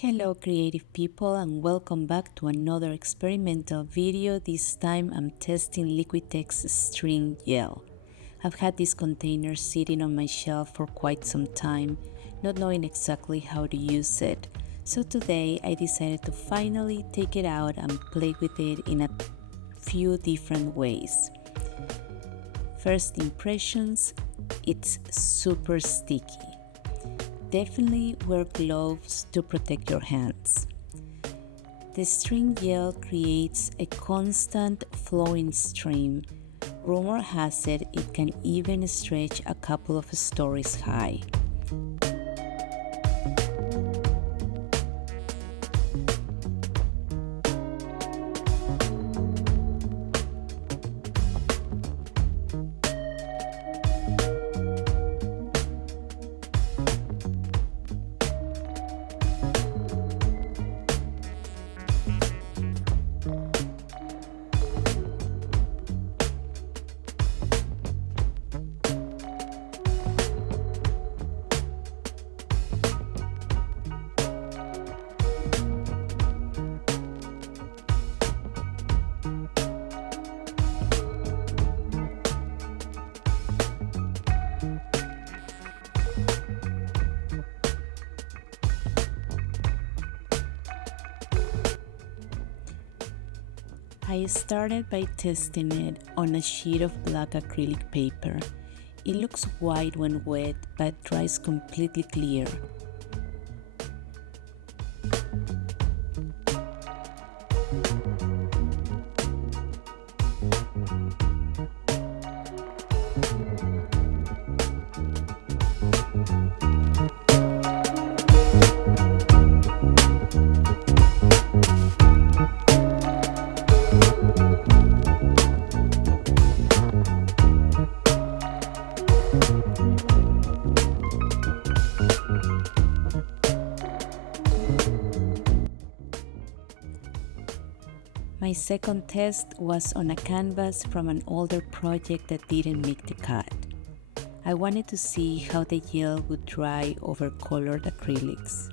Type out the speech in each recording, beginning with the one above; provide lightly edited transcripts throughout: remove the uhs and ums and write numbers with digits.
Hello creative people and welcome back to another experimental video. This time I'm testing Liquitex String Gel. I've had this container sitting on my shelf for quite some time, not knowing exactly how to use it. So today I decided to finally take it out and play with it in a few different ways. First impressions, it's super sticky. Definitely wear gloves to protect your hands. The string gel creates a constant flowing stream. Rumor has it can even stretch a couple of stories high. I started by testing it on a sheet of black acrylic paper. It looks white when wet, but dries completely clear. My second test was on a canvas from an older project that didn't make the cut. I wanted to see how the gel would dry over colored acrylics.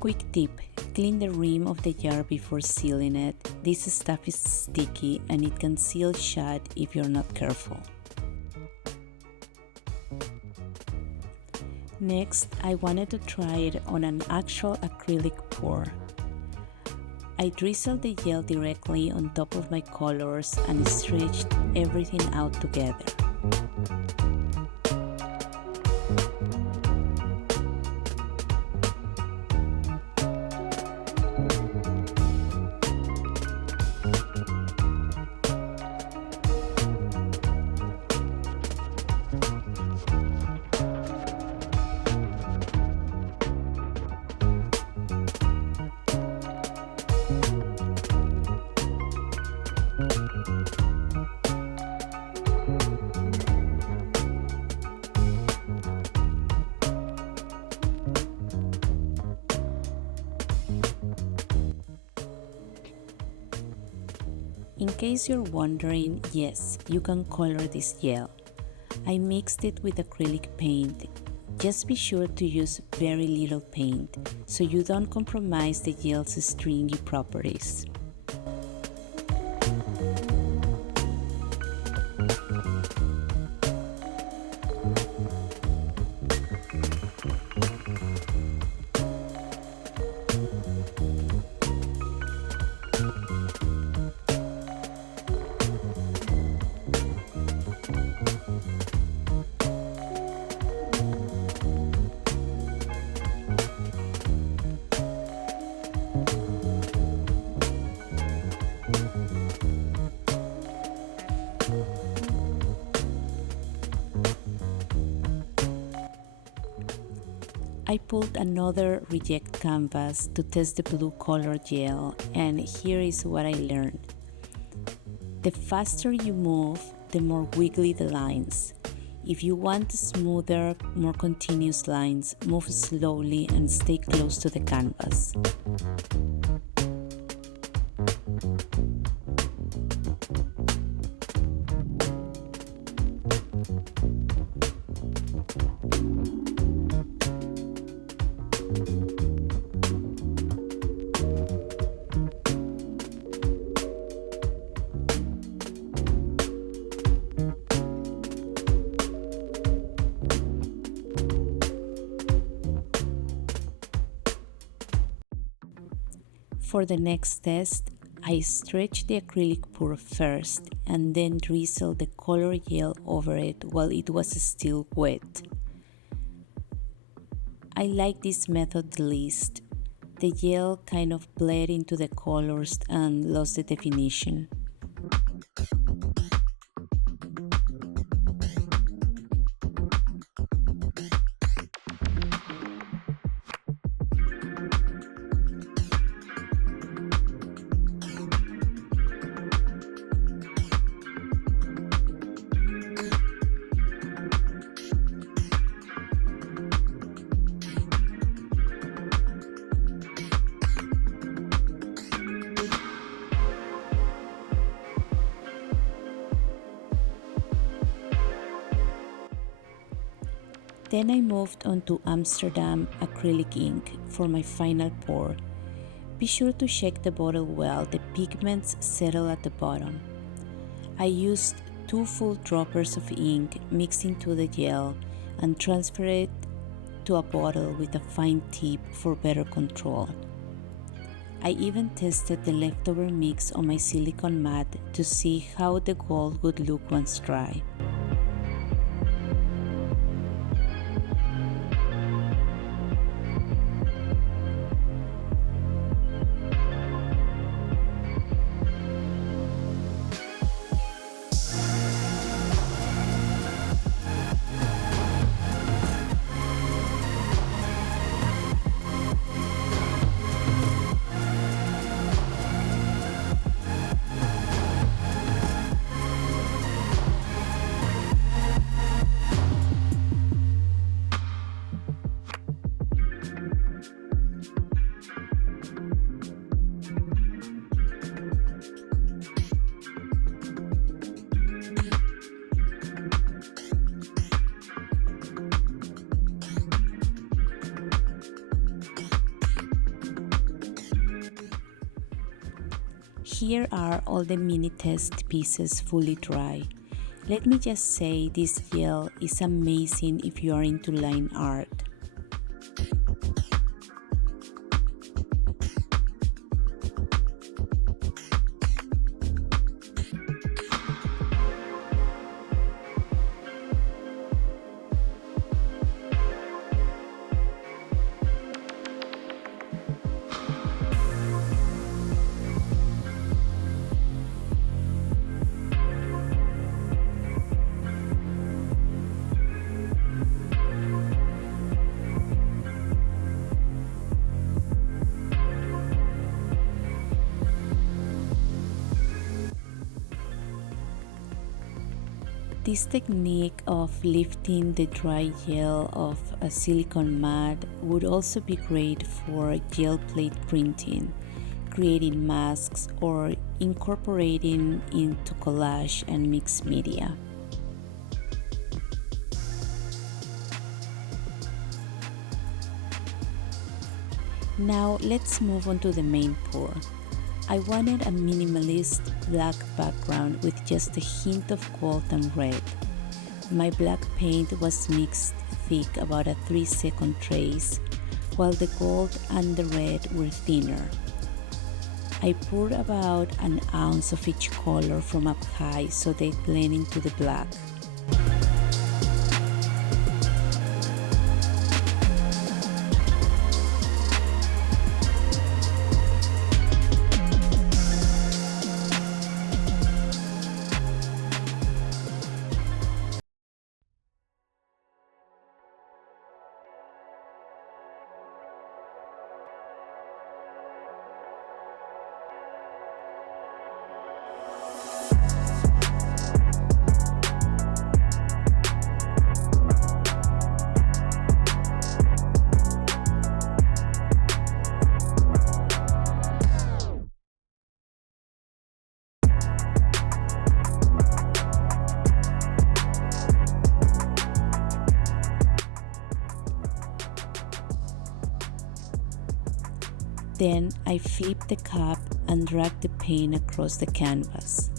Quick tip, clean the rim of the jar before sealing it. This stuff is sticky and it can seal shut if you're not careful. Next, I wanted to try it on an actual acrylic pour. I drizzled the gel directly on top of my colors and stretched everything out together. In case you're wondering, yes, you can color this gel. I mixed it with acrylic paint. Just be sure to use very little paint so you don't compromise the gel's stringy properties. I pulled another reject canvas to test the blue color gel, and here is what I learned. The faster you move, the more wiggly the lines. If you want smoother, more continuous lines, move slowly and stay close to the canvas. For the next test, I stretched the acrylic pour first and then drizzled the color gel over it while it was still wet. I like this method the least. The gel kind of bled into the colors and lost the definition. Then I moved on to Amsterdam Acrylic Ink for my final pour. Be sure to shake the bottle well, the pigments settle at the bottom. I used 2 full droppers of ink mixed into the gel and transferred it to a bottle with a fine tip for better control. I even tested the leftover mix on my silicone mat to see how the gold would look once dry. Here are all the mini test pieces fully dry. Let me just say this gel is amazing if you are into line art. This technique of lifting the dry gel of a silicone mat would also be great for gel plate printing, creating masks, or incorporating into collage and mixed media. Now let's move on to the main pour. I wanted a minimalist black background with just a hint of gold and red. My black paint was mixed thick, about a 3-second trace, while the gold and the red were thinner. I poured about an ounce of each color from up high so they blend into the black. Then I flip the cap and drag the paint across the canvas.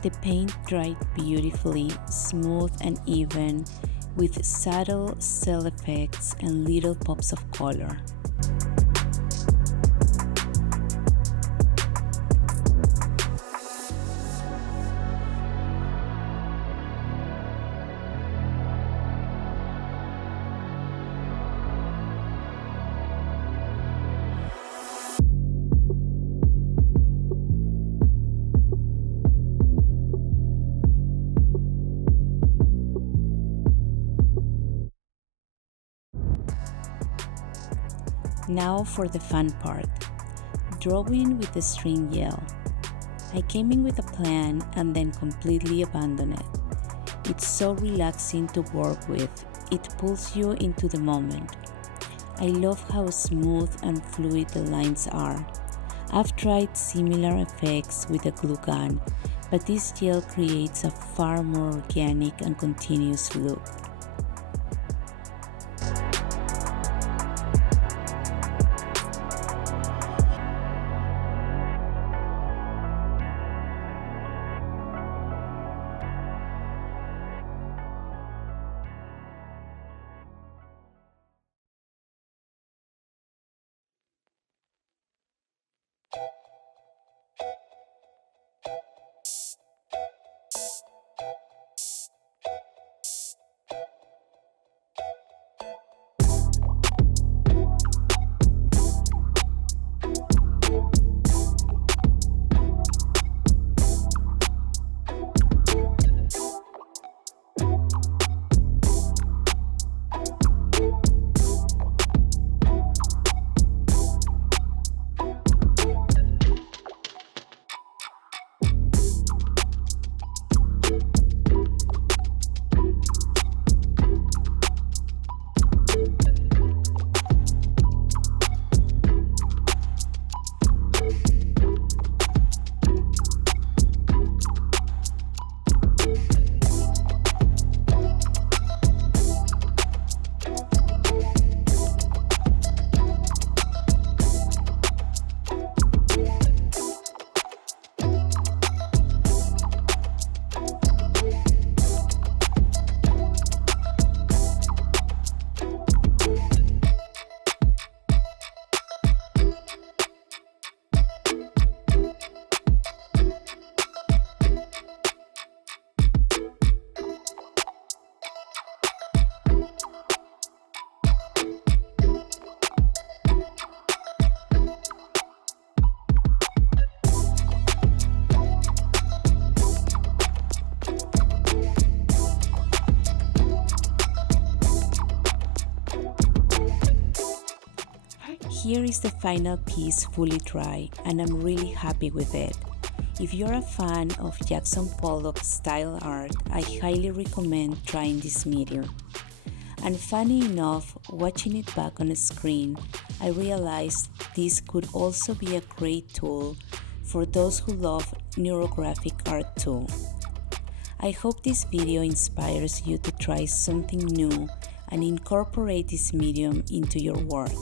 The paint dried beautifully, smooth and even, with subtle cell effects and little pops of color. Now for the fun part, drawing with the string gel. I came in with a plan and then completely abandoned it. It's so relaxing to work with, it pulls you into the moment. I love how smooth and fluid the lines are. I've tried similar effects with a glue gun, but this gel creates a far more organic and continuous look. Here is the final piece fully dry, and I'm really happy with it. If you're a fan of Jackson Pollock style art, I highly recommend trying this medium. And funny enough, watching it back on a screen, I realized this could also be a great tool for those who love neurographic art too. I hope this video inspires you to try something new and incorporate this medium into your work.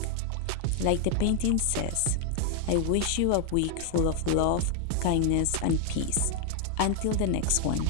Like the painting says, I wish you a week full of love, kindness, and peace. Until the next one.